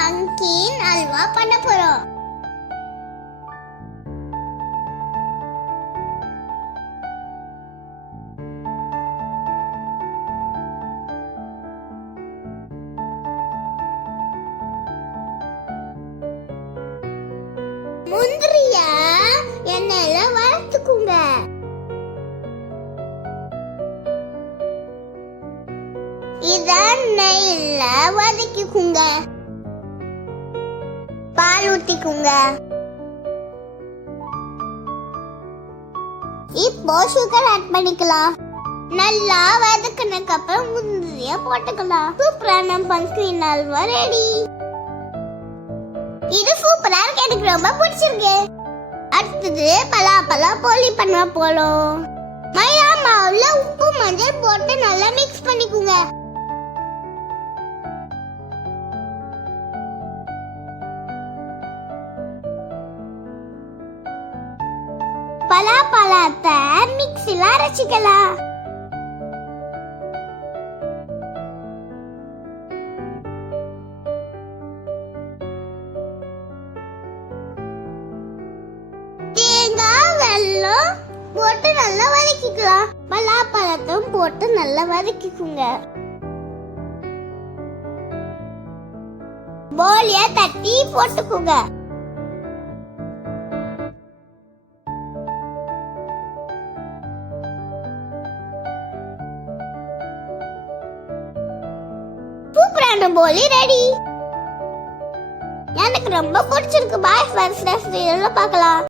Pumpkin halwa பண்ண போறோம். முந்திரிய எண்ணெயில வறுத்துக்குங்க. இத நெய்ல வதக்கிக்குங்க. பால் ஊத்திக்குங்க. இப்போ சுகர் ஆட் பண்ணிக்கலாம். நல்லா வதக்கினதுக்கு அப்புறம் முந்திரிய போட்டுக்கலாம். சூப்பரான பம்கின் அல்வா ரெடி. இது சூப்பரா இருக்கு, எனக்கு ரொம்ப பிடிச்சிருக்கு. அடுத்தது பலாப்பழ போலி பண்ண போறோம். மைதா மாவுல உப்பு மஞ்சள் போட்டு நல்லா மிக்ஸ் பண்ணிக்குங்க. பலாப்பழத்தை மிக்ஸில அரைச்சிக்கலாம். தேங்காய் வெல்லம் போட்டு நல்லா வதக்கிக்கலாம். பலாப்பழத்தையும் போட்டு நல்லா வதக்கிக்குங்க. போலிய தட்டி போட்டுக்குங்க. சூப்பரான போலி ரெடி. எனக்கு ரொம்ப பிடிச்சிருக்கு. பாய் ஃப்ரெண்ட்ஸ், நெக்ஸ்ட் வீடியோல பார்க்கலாம்.